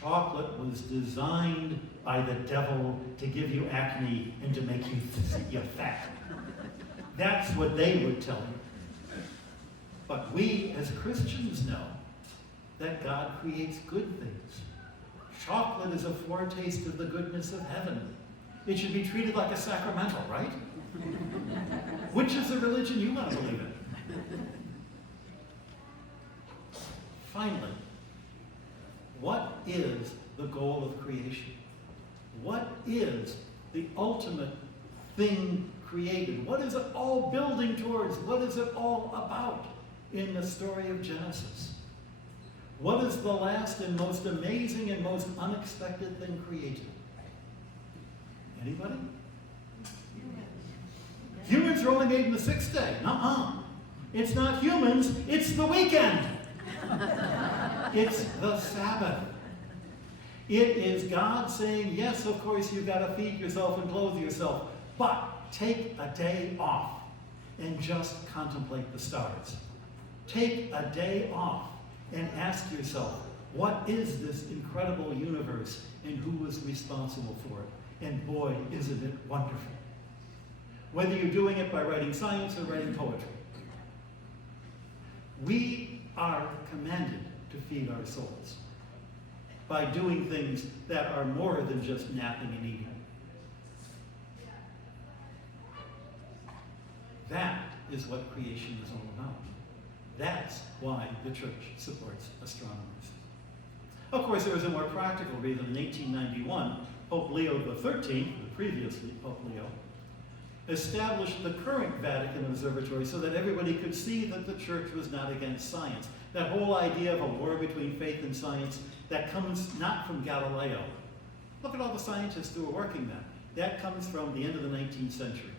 Chocolate was designed by the devil to give you acne and to make you fat. That's what they would tell you. But we as Christians know that God creates good things. Chocolate is a foretaste of the goodness of heaven. It should be treated like a sacramental, right? Which is the religion you want to believe in? Finally, what is the goal of creation? What is the ultimate thing created? What is it all building towards? What is it all about in the story of Genesis? What is the last and most amazing and most unexpected thing created? Anybody? Humans are only made in the sixth day. Nuh-uh. It's not humans, it's the weekend. It's the Sabbath. It is God saying, yes, of course, you've got to feed yourself and clothe yourself, but take a day off and just contemplate the stars. Take a day off and ask yourself, what is this incredible universe and who was responsible for it? And boy, isn't it wonderful. Whether you're doing it by writing science or writing poetry, we are commanded to feed our souls by doing things that are more than just napping and eating. That is what creation is all about. That's why the church supports astronomers. Of course, there was a more practical reason. In 1891, Pope Leo XIII, the previous Pope Leo, established the current Vatican Observatory so that everybody could see that the church was not against science. That whole idea of a war between faith and science, that comes not from Galileo. Look at all the scientists who are working that. That comes from the end of the 19th century.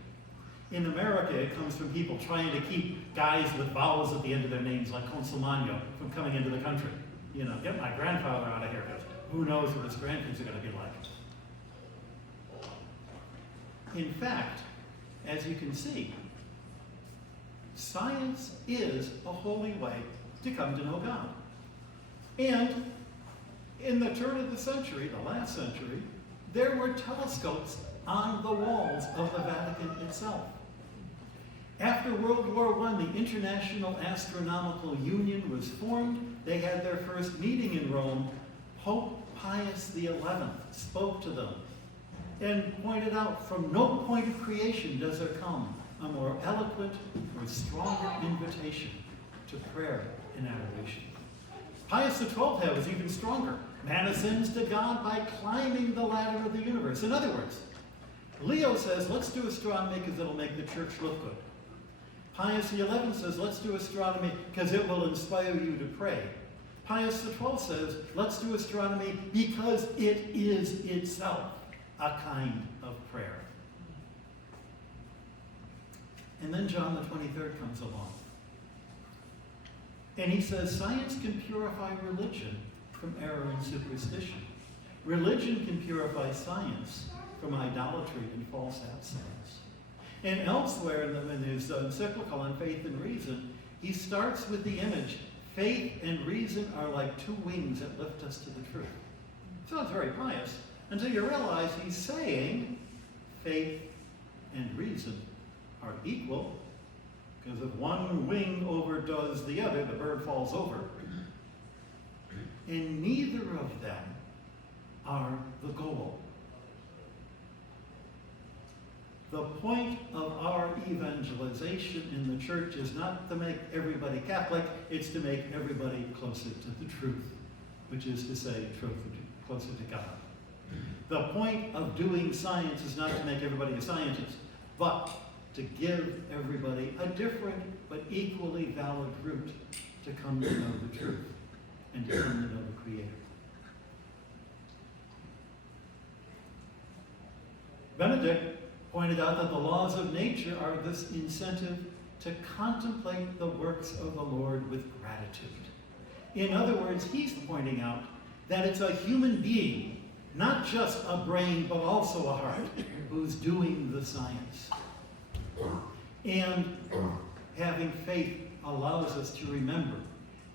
In America, it comes from people trying to keep guys with vowels at the end of their names, like Consolmagno, from coming into the country. You know, get my grandfather out of here, because who knows what his grandkids are going to be like. In fact, as you can see, science is a holy way to come to know God. And in the turn of the century, the last century, there were telescopes on the walls of the Vatican itself. After World War I, the International Astronomical Union was formed. They had their first meeting in Rome. Pope Pius XI spoke to them and pointed out, from no point of creation does there come a more eloquent or stronger invitation to prayer and adoration. Pius XII was even stronger. Man ascends to God by climbing the ladder of the universe. In other words, Leo says, let's do astronomy because it'll make the church look good. Pius XI says, let's do astronomy because it will inspire you to pray. Pius XII says, let's do astronomy because it is itself a kind of prayer. And then John the 23rd comes along. And he says, science can purify religion from error and superstition. Religion can purify science from idolatry and false abstinence. And elsewhere in his encyclical on faith and reason, he starts with the image, faith and reason are like two wings that lift us to the truth. Sounds very pious, until you realize he's saying faith and reason are equal, because if one wing overdoes the other, the bird falls over. And neither of them are the goal. The point of our evangelization in the church is not to make everybody Catholic, it's to make everybody closer to the truth, which is to say, closer to God. The point of doing science is not to make everybody a scientist, but to give everybody a different but equally valid route to come to know the truth and to come to know the Creator. Benedict pointed out that the laws of nature are this incentive to contemplate the works of the Lord with gratitude. In other words, he's pointing out that it's a human being, not just a brain, but also a heart, who's doing the science. And having faith allows us to remember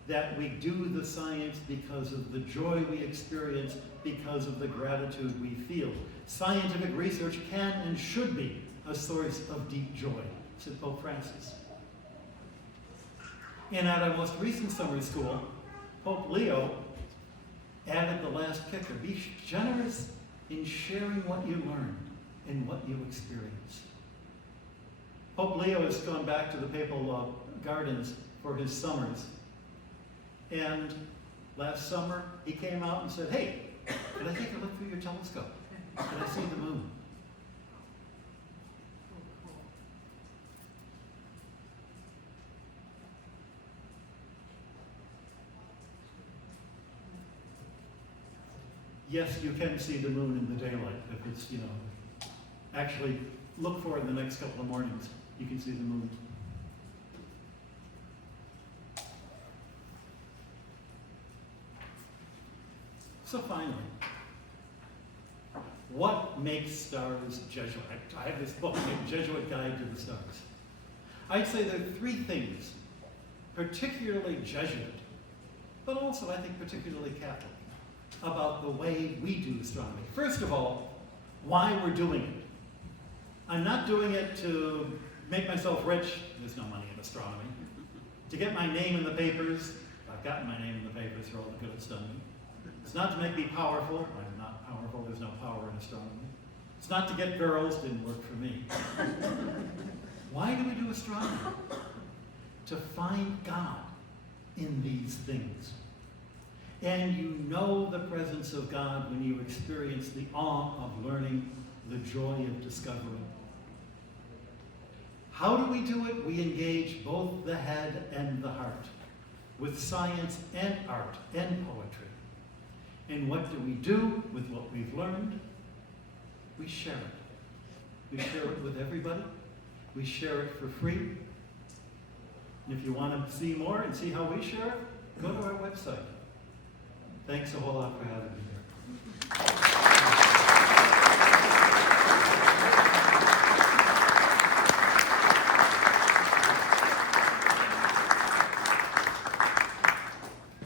that we do the science because of the joy we experience, because of the gratitude we feel. Scientific research can and should be a source of deep joy, said Pope Francis. And at our most recent summer school, Pope Leo added the last kicker: be generous in sharing what you learned and what you experienced. Pope Leo has gone back to the papal gardens for his summers. And last summer, he came out and said, "Hey, can I take a look through your telescope? Can I see the moon?" Yes, you can see the moon in the daylight. If it's, actually look for it in the next couple of mornings. You can see the moon. So finally, what makes stars Jesuit? I have this book, The Jesuit Guide to the Stars. I'd say there are three things, particularly Jesuit, but also I think particularly Catholic, about the way we do astronomy. First of all, why we're doing it. I'm not doing it to make myself rich. There's no money in astronomy. To get my name in the papers. I've gotten my name in the papers for all the good it's done me. It's not to make me powerful. I'm not powerful. There's no power in astronomy. It's not to get girls. Didn't work for me. Why do we do astronomy? To find God in these things. And you know the presence of God when you experience the awe of learning, the joy of discovery. How do we do it? We engage both the head and the heart with science and art and poetry. And what do we do with what we've learned? We share it. We share it with everybody. We share it for free. And if you want to see more and see how we share it, go to our website. Thanks a whole lot for having me here.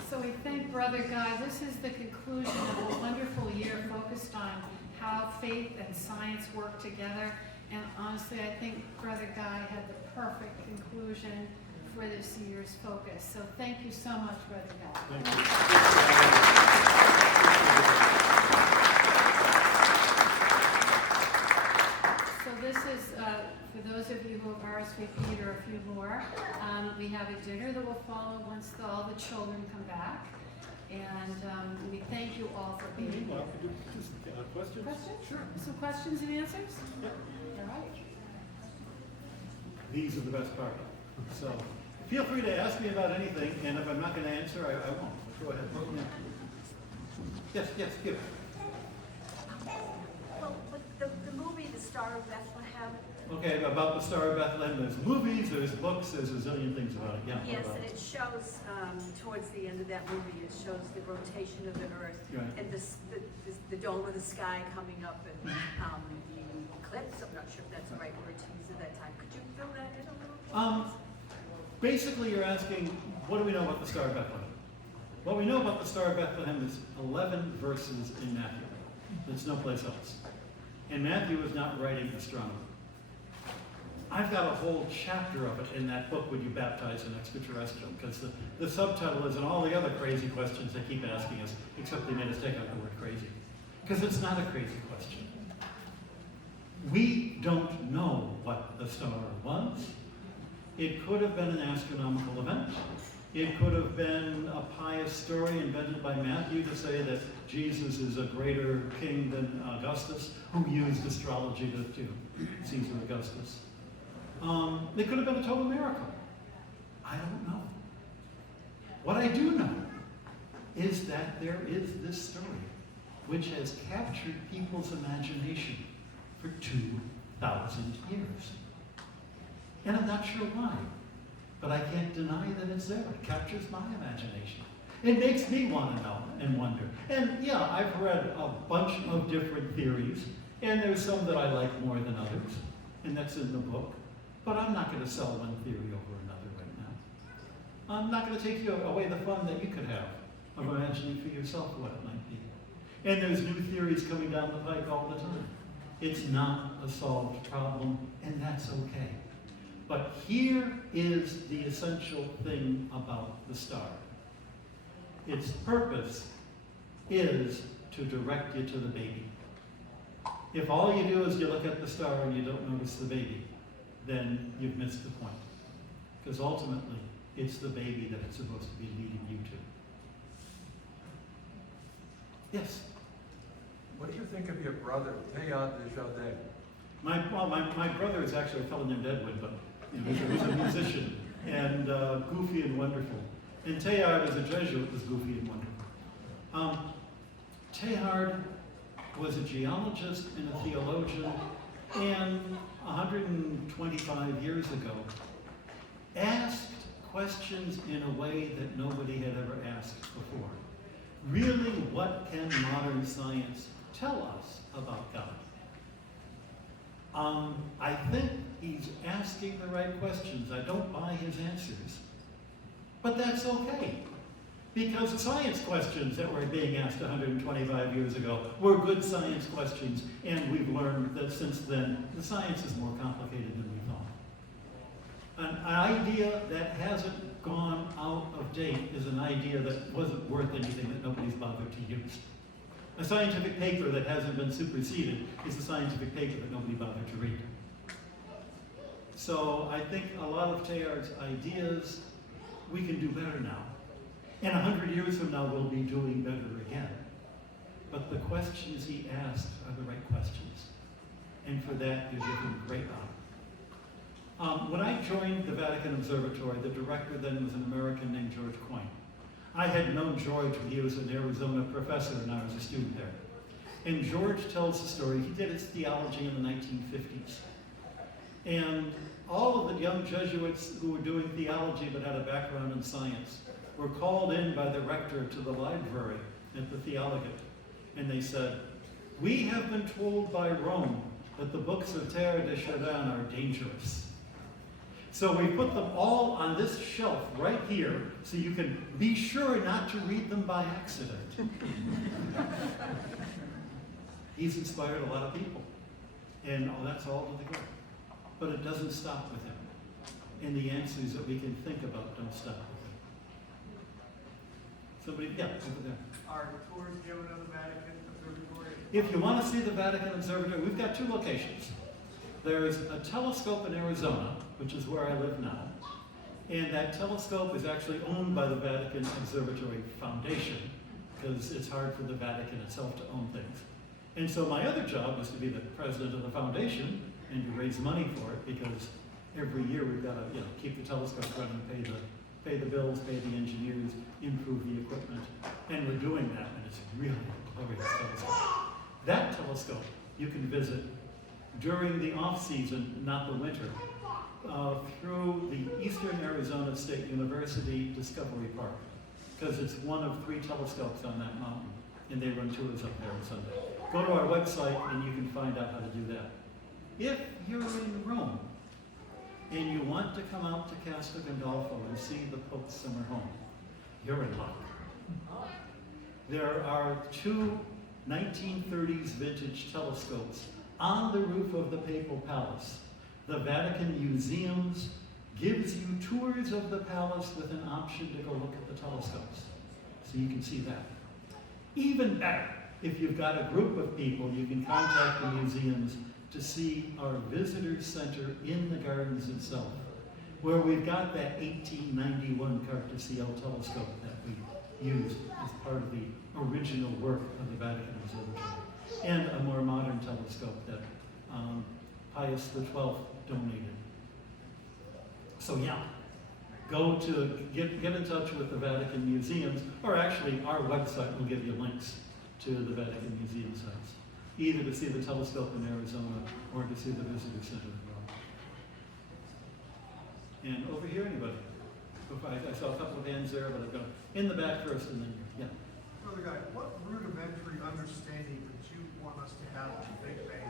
So we thank Brother Guy. This is the conclusion of a wonderful year focused on how faith and science work together. And honestly, I think Brother Guy had the perfect conclusion for this year's focus. So thank you so much, Brother Guy. Thank you. So this is, for those of you who have RSVP'd or a few more, we have a dinner that will follow once all the children come back. And we thank you all for being here. Questions? Questions? Sure. Some questions and answers? Yep. All right. These are the best part. So feel free to ask me about anything, and if I'm not going to answer, I won't. Go ahead. Yes, give. Well, with the movie, The Star of Bethlehem. Okay, about the Star of Bethlehem, there's movies, there's books, there's a zillion things about it. Yeah. Yes, and it shows, towards the end of that movie, it shows the rotation of the Earth Right. and the dome of the sky coming up and the eclipse. I'm not sure if that's the right word to use at that time. Could you fill that in a little bit? Basically, you're asking, what do we know about the Star of Bethlehem? What we know about the Star of Bethlehem is 11 verses in Matthew. There's no place else. And Matthew is not writing astronomy. I've got a whole chapter of it in that book, Would You Baptize an Extraterrestrial? Because the subtitle is, and all the other crazy questions they keep asking us, except they made us take out the word crazy. Because it's not a crazy question. We don't know what the star was. It could have been an astronomical event. It could have been a pious story invented by Matthew to say that Jesus is a greater king than Augustus, who used astrology to Caesar Augustus. It could have been a total miracle. I don't know. What I do know is that there is this story which has captured people's imagination for 2,000 1,000 years. And I'm not sure why, but I can't deny that it's there. It captures my imagination. It makes me want to know and wonder. And yeah, I've read a bunch of different theories, and there's some that I like more than others, and that's in the book. But I'm not going to sell one theory over another right now. I'm not going to take you away the fun that you could have of imagining for yourself what it might be. And there's new theories coming down the pike all the time. It's not a solved problem, and that's okay. But here is the essential thing about the star. Its purpose is to direct you to the baby. If all you do is you look at the star and you don't notice the baby, then you've missed the point. Because ultimately, it's the baby that it's supposed to be leading you to. Yes? What do you think of your brother, Teilhard de Chardin? My brother is actually a fellow named Edwin, but he's a musician and goofy and wonderful. And Teilhard, as a Jesuit, was goofy and wonderful. Teilhard was a geologist and a theologian, and 125 years ago, asked questions in a way that nobody had ever asked before. Really, what can modern science tell us about God? I think he's asking the right questions. I don't buy his answers. But that's okay. Because science questions that were being asked 125 years ago were good science questions, and we've learned that since then, the science is more complicated than we thought. An idea that hasn't gone out of date is an idea that wasn't worth anything, that nobody's bothered to use. A scientific paper that hasn't been superseded is a scientific paper that nobody bothered to read. So I think a lot of Teilhard's ideas, we can do better now. And 100 years from now, we'll be doing better again. But the questions he asked are the right questions. And for that, you give him great honor. When I joined the Vatican Observatory, the director then was an American named George Coyne. I had known George when he was an Arizona professor and I was a student there. And George tells the story. He did his theology in the 1950s. And all of the young Jesuits who were doing theology but had a background in science were called in by the rector to the library at the Theologate. And they said, "We have been told by Rome that the books of Teilhard de Chardin are dangerous. So we put them all on this shelf right here so you can be sure not to read them by accident." He's inspired a lot of people. And that's all to the good. But it doesn't stop with him. And the answers that we can think about don't stop with him. Somebody, yeah, over there. Are tours given of the Vatican Observatory? If you want to see the Vatican Observatory, we've got two locations. There's a telescope in Arizona, which is where I live now, and that telescope is actually owned by the Vatican Observatory Foundation, because it's hard for the Vatican itself to own things. And so my other job was to be the president of the foundation and to raise money for it, because every year we've got to keep the telescope running, pay the bills, pay the engineers, improve the equipment, and we're doing that, and it's really a glorious telescope. That telescope you can visit during the off-season, not the winter, through the Eastern Arizona State University Discovery Park, because it's one of 3 telescopes on that mountain, and they run tours up there on Sunday. Go to our website and you can find out how to do that. If you're in Rome and you want to come out to Castel Gandolfo and see the Pope's summer home, you're in luck. There are 2 1930s vintage telescopes on the roof of the Papal Palace. The Vatican Museums gives you tours of the palace with an option to go look at the telescopes. So you can see that. Even better, if you've got a group of people, you can contact the museums to see our visitor center in the gardens itself, where we've got that 1891 Cartesiel telescope that we used as part of the original work of the Vatican Observatory, and a more modern telescope that Pius XII donated. So yeah, go to get in touch with the Vatican Museums, or actually our website will give you links to the Vatican Museum sites. either to see the telescope in Arizona or to see the visitor center in Rome. And over here, anybody? I saw a couple of hands there, but I've got in the back first and then here. Yeah. Brother Guy, what rudimentary understanding would you want us to have of the Big Bang?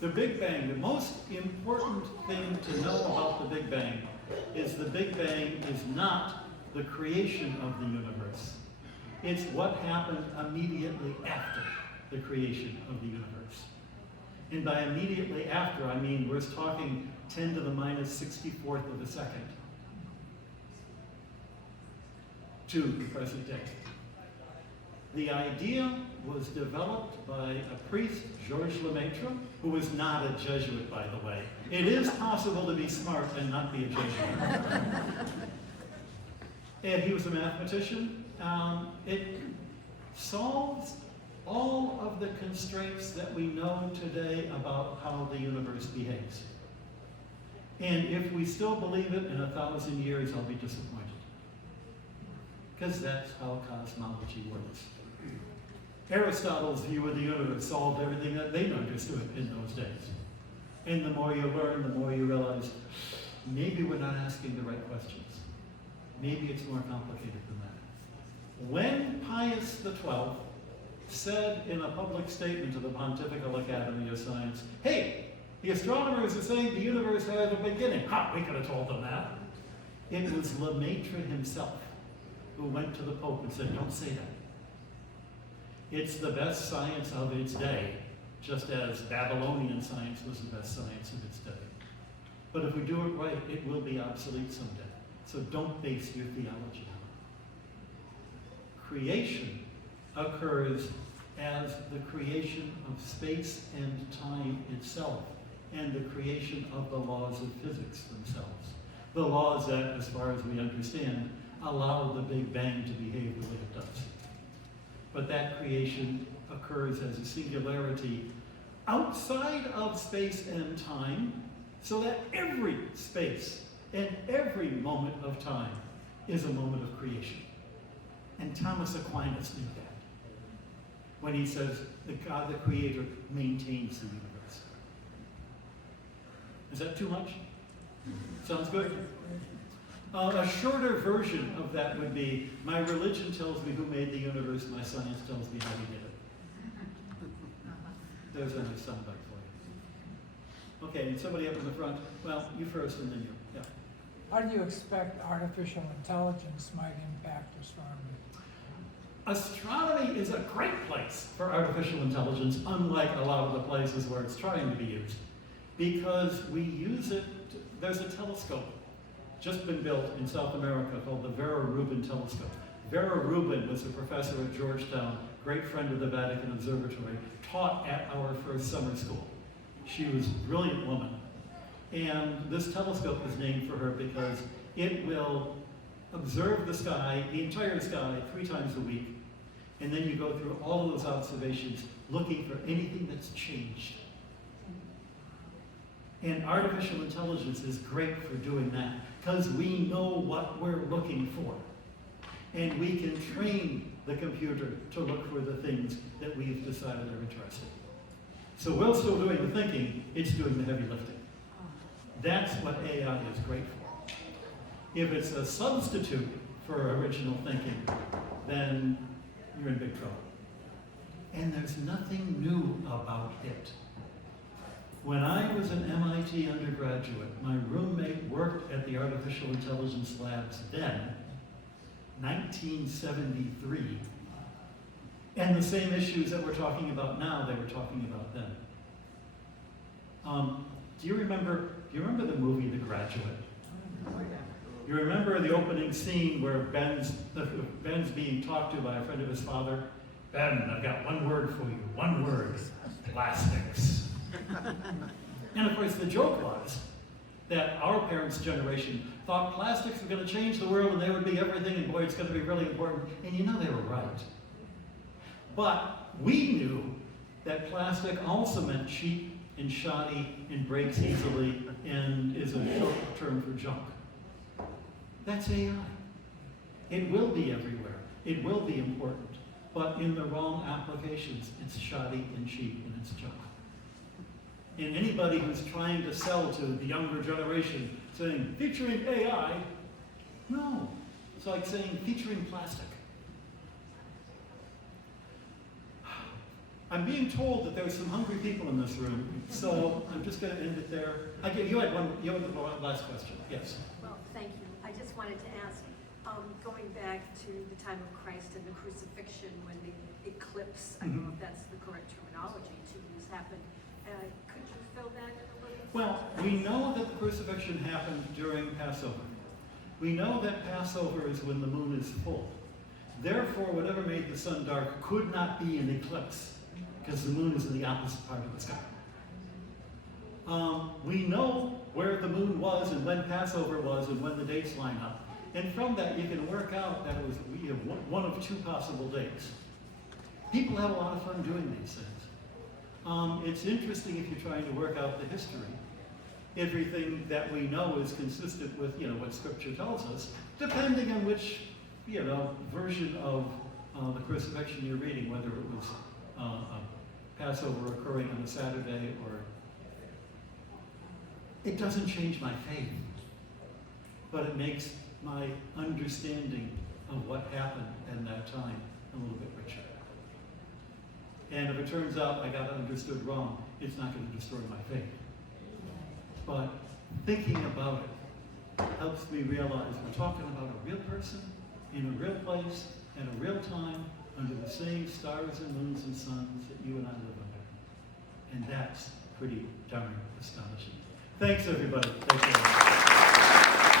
The Big Bang, the most important thing to know about the Big Bang is the Big Bang is not the creation of the universe. It's what happened immediately after the creation of the universe. And by immediately after, I mean we're talking 10 to the minus 64th of a second to the present day. The idea was developed by a priest, Georges Lemaitre, who was not a Jesuit, by the way. It is possible to be smart and not be a Jesuit. And he was a mathematician. It solves all of the constraints that we know today about how the universe behaves. And if we still believe it in 1,000 years, I'll be disappointed. Because that's how cosmology works. Aristotle's view of the universe solved everything that they understood in those days. And the more you learn, the more you realize, maybe we're not asking the right questions. Maybe it's more complicated than that. When Pius XII said in a public statement to the Pontifical Academy of Science, hey, the astronomers are saying the universe had a beginning. Ha, we could have told them that. It was Lemaitre himself who went to the Pope and said, don't say that. It's the best science of its day, just as Babylonian science was the best science of its day. But if we do it right, it will be obsolete someday. So don't base your theology on it. Creation occurs as the creation of space and time itself, and the creation of the laws of physics themselves. The laws that, as far as we understand, allow the Big Bang to behave the way it does. But that creation occurs as a singularity outside of space and time, so that every space and every moment of time is a moment of creation. And Thomas Aquinas knew that when he says that God, the Creator, maintains the universe. Is that too much? Sounds good? A shorter version of that would be, my religion tells me who made the universe, my science tells me how he did it. There's a nice soundbite for you. Okay, and somebody up in the front. Well, you first and then you. Yeah. How do you expect artificial intelligence might impact astronomy? Astronomy is a great place for artificial intelligence, unlike a lot of the places where it's trying to be used. Because we use it, there's a telescope just been built in South America called the Vera Rubin telescope. Vera Rubin was a professor at Georgetown, great friend of the Vatican Observatory, taught at our first summer school. She was a brilliant woman. And this telescope is named for her because it will observe the sky, the entire sky, 3 times a week. And then you go through all of those observations looking for anything that's changed. And artificial intelligence is great for doing that because we know what we're looking for. And we can train the computer to look for the things that we've decided are interesting. So we're still doing the thinking, it's doing the heavy lifting. That's what AI is great for. If it's a substitute for original thinking, then you're in big trouble. And there's nothing new about it. When I was an MIT undergraduate, my roommate worked at the artificial intelligence labs then, 1973. And the same issues that we're talking about now, they were talking about then. Do you remember the movie The Graduate? You remember the opening scene where Ben's being talked to by a friend of his father? Ben, I've got one word for you, one word, plastics. And of course the joke was that our parents' generation thought plastics were going to change the world and they would be everything and boy, it's going to be really important. And you know they were right. But we knew that plastic also meant cheap and shoddy and breaks easily and is a short term for junk. That's AI. It will be everywhere. It will be important. but in the wrong applications, it's shoddy and cheap and it's junk. And anybody who's trying to sell to the younger generation saying, featuring AI, no. It's like saying featuring plastic. I'm being told that there's some hungry people in this room, so I'm just going to end it there. You had the last question. Yes. Well, thank you. I just wanted to ask, going back to the time of Christ and the crucifixion when the eclipse, I don't know if that's the correct terminology to use, happened. Could you fill that in a little? Well, we know that the crucifixion happened during Passover. We know that Passover is when the moon is full. Therefore, whatever made the sun dark could not be an eclipse, because the moon is in the opposite part of the sky. We know where the moon was and when Passover was and when the dates line up. And from that, you can work out that we have one of two possible dates. People have a lot of fun doing these things. It's interesting if you're trying to work out the history. Everything that we know is consistent with, what Scripture tells us, depending on which, version of the crucifixion you're reading, whether it was Passover occurring on a Saturday or... It doesn't change my faith, but it makes my understanding of what happened in that time a little bit richer. And if it turns out I got it understood wrong, it's not going to destroy my faith. But thinking about it helps me realize we're talking about a real person in a real place at a real time under the same stars and moons and suns that you and I live under. And that's pretty darn astonishing. Thanks, everybody. Thank you.